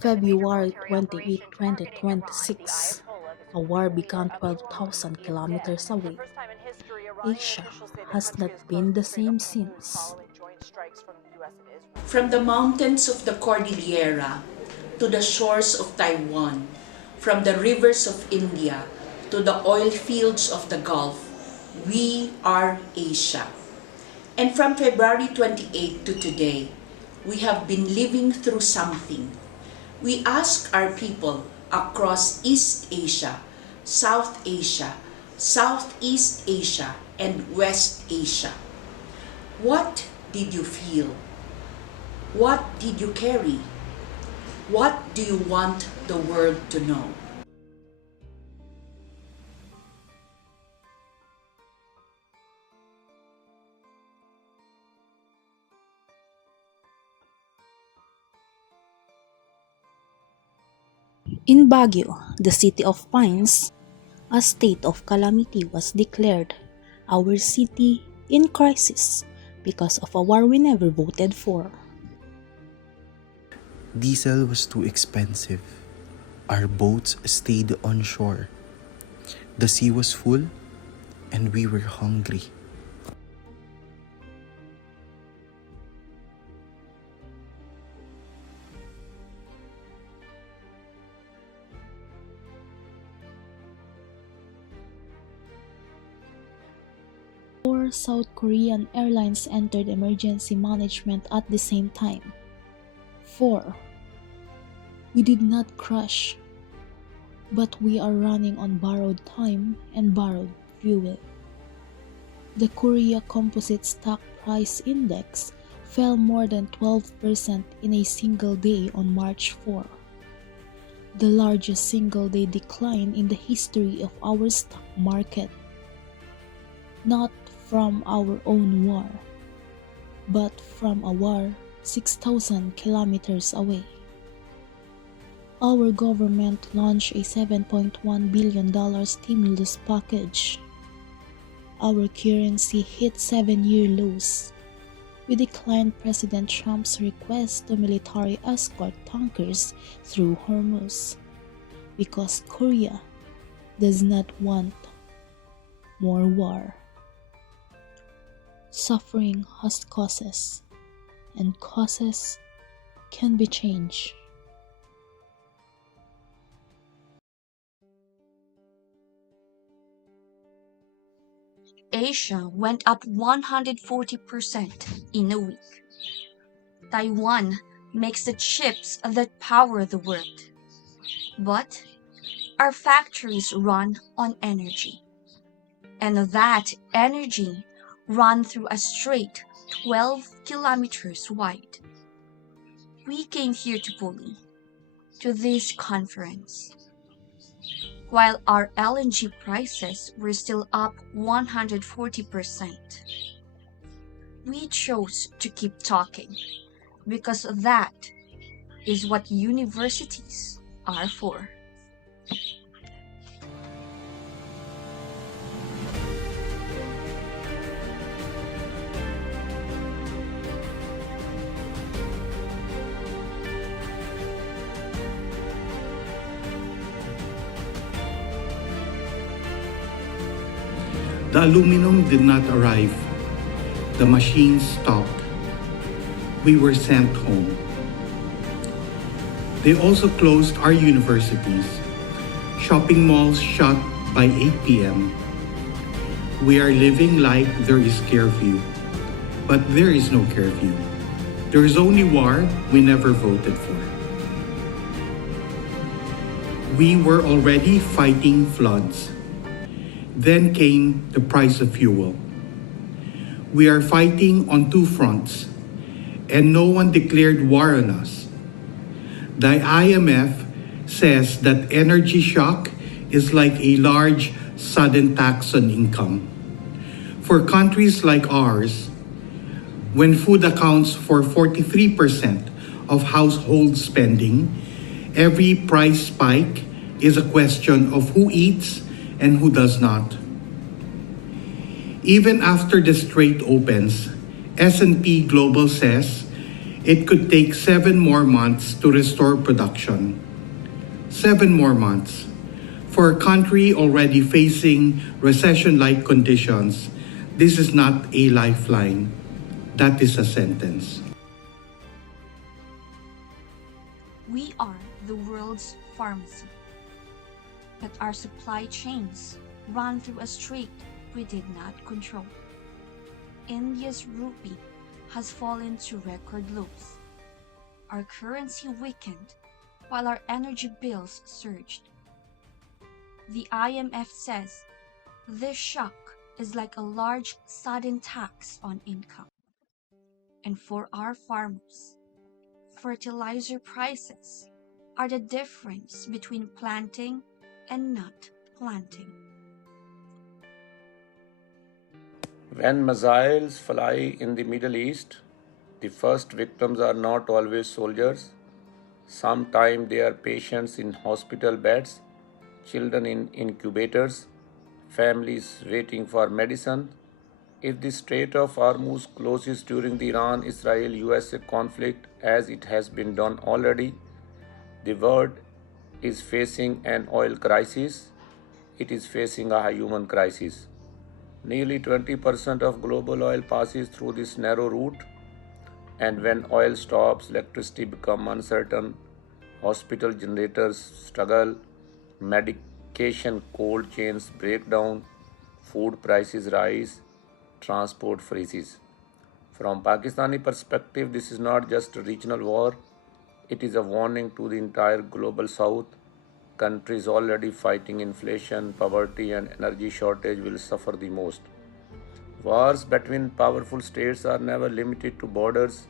February 28, 2026, a war began 12,000 kilometers away. Asia has not been the same since. From the mountains of the Cordillera to the shores of Taiwan, from the rivers of India to the oil fields of the Gulf, we are Asia. And from February 28 to today, we have been living through something. We ask our people across East Asia, South Asia, Southeast Asia, and West Asia, what did you feel? What did you carry? What do you want the world to know? In Baguio, the city of pines, a state of calamity was declared. Our city in crisis because of a war we never voted for. Diesel was too expensive. Our boats stayed on shore. The sea was full and we were hungry. Four South Korean airlines entered emergency management at the same time. 4. We did not crash, but we are running on borrowed time and borrowed fuel. The Korea Composite Stock Price Index fell more than 12% in a single day on March 4, the largest single-day decline in the history of our stock market. Not from our own war, but from a war 6,000 kilometers away. Our government launched a $7.1 billion stimulus package. Our currency hit 7-year lows. We declined President Trump's request to military escort tankers through Hormuz because Korea does not want more war. Suffering has causes, and causes can be changed. Asia went up 140% in a week. Taiwan makes the chips that power the world. But our factories run on energy. And that energy run through a strait 12 kilometers wide. We came here to Puli, to this conference. While our LNG prices were still up 140%. We chose to keep talking because that is what universities are for. The aluminum did not arrive. The machines stopped. We were sent home. They also closed our universities. Shopping malls shut by 8 p.m. We are living like there is curfew. But there is no curfew. There is only war we never voted for. We were already fighting floods. Then came the price of fuel. We are fighting on two fronts, and no one declared war on us. The IMF says that energy shock is like a large, sudden tax on income. For countries like ours, when food accounts for 43% of household spending, every price spike is a question of who eats and who does not. Even after the strait opens, S&P Global says It could take 7 more months to restore production. 7 more months. For a country already facing recession-like conditions, this is not a lifeline. That is a sentence. We are the world's pharmacy, but our supply chains run through a strait we did not control. India's rupee has fallen to record lows. Our currency weakened while our energy bills surged. The IMF says this shock is like a large sudden tax on income. And for our farmers, fertilizer prices are the difference between planting and not planting. When missiles fly in the Middle East, the first victims are not always soldiers. Sometimes they are patients in hospital beds, children in incubators, families waiting for medicine. If the Strait of Hormuz closes during the Iran-Israel-USA conflict, as it has been done already, the world is facing an oil crisis. It is facing a human crisis. Nearly 20% of global oil passes through this narrow route, and when oil stops, electricity becomes uncertain, hospital generators struggle, medication cold chains break down, food prices rise, transport freezes. From Pakistani perspective, this is not just a regional war, it is a warning to the entire global south. Countries already fighting inflation, poverty, and energy shortage will suffer the most. Wars between powerful states are never limited to borders.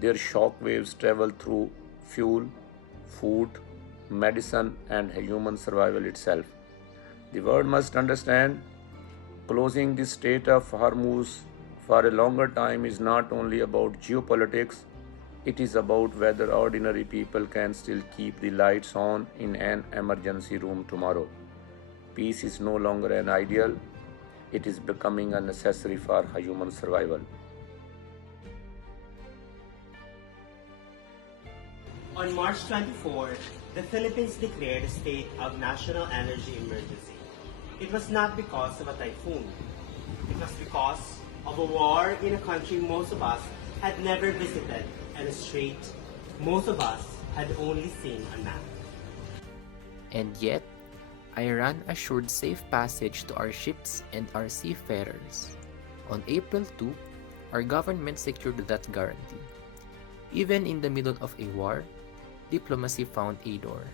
Their shock waves travel through fuel, food, medicine, and human survival itself. The world must understand closing the Strait of Hormuz for a longer time is not only about geopolitics, it is about whether ordinary people can still keep the lights on in an emergency room tomorrow. Peace is no longer an ideal, it is becoming a necessary for human survival. On March 24, the Philippines declared a state of national energy emergency. It was not because of a typhoon. It was because of a war in a country most of us had never visited and a strait most of us had only seen on map. And yet, Iran assured safe passage to our ships and our seafarers. On April 2, our government secured that guarantee. Even in the middle of a war, diplomacy found a door.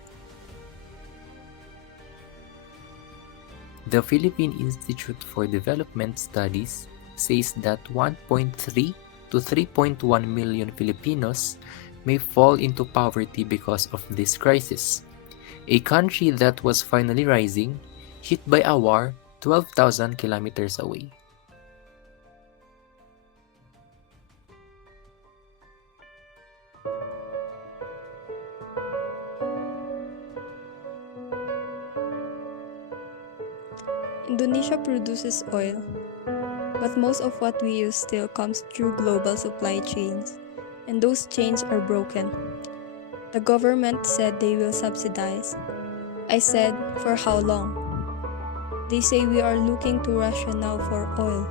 The Philippine Institute for Development Studies says that 1.3 to 3.1 million Filipinos may fall into poverty because of this crisis. A country that was finally rising, hit by a war 12,000 kilometers away. Indonesia produces oil, but most of what we use still comes through global supply chains, and those chains are broken. The government said they will subsidize. I said, for how long? They say we are looking to Russia now for oil.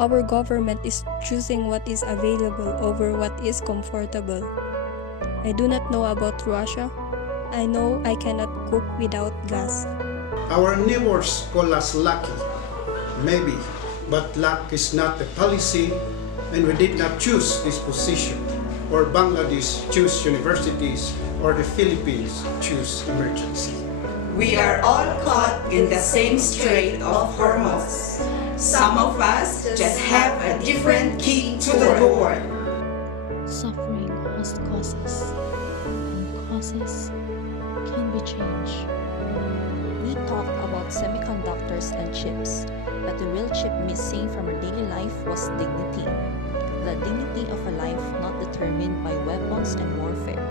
Our government is choosing what is available over what is comfortable. I do not know about Russia. I know I cannot cook without gas. Our neighbors call us lucky, maybe, but luck is not a policy, and we did not choose this position, or Bangladesh choose universities, or the Philippines choose emergency. We are all caught in the same Strait of Hormuz. Some of us just have a different key to the door. Suffering has causes, and causes can be changed. We talk about semiconductors and chips, but the real chip missing from our daily life was dignity. The dignity of a life not determined by weapons and warfare.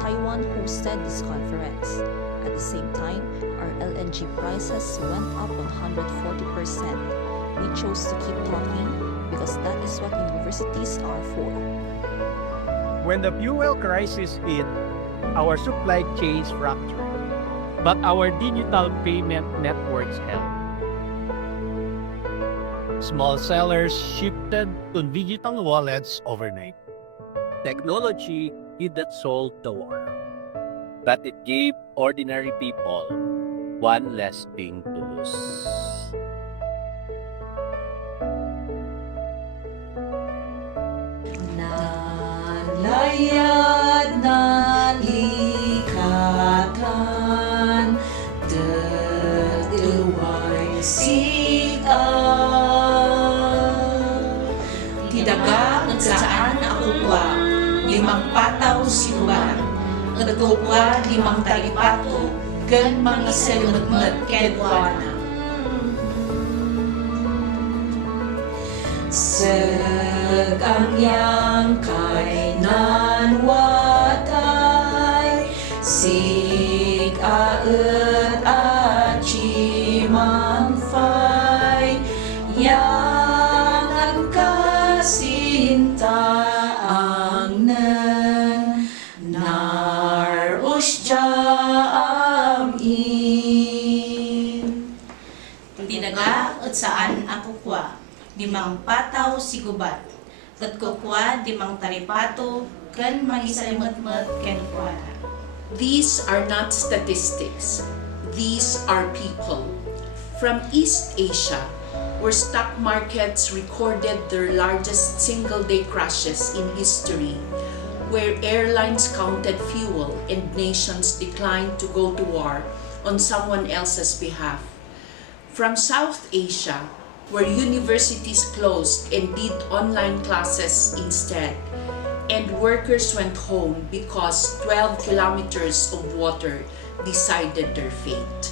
Taiwan hosted this conference. At the same time, our LNG prices went up 140%. We chose to keep talking because that is what universities are for. When the fuel crisis hit, our supply chains fractured, but our digital payment networks helped. Small sellers shifted to digital wallets overnight. Technology did not solve the war, but it gave ordinary people one less thing to lose. Nalayad na likatan, datuway sikat. Tidaga at saan ako kwa, limang pataw sinuban, at ko kwa limang talipato, gan mga salunod kedwana. Segangyang kainan watay, sig aet aci manfay, yang kasinta ang nen narus jamin. Tinaga at saan ako kwa, dimang pataw si gubat, kat kukwa dimang taripato, kan mangisalimat-mat ken kuana. These are not statistics. These are people. From East Asia, where stock markets recorded their largest single-day crashes in history, where airlines counted fuel and nations declined to go to war on someone else's behalf. From South Asia, where universities closed and did online classes instead, and workers went home because 12 kilometers of water decided their fate.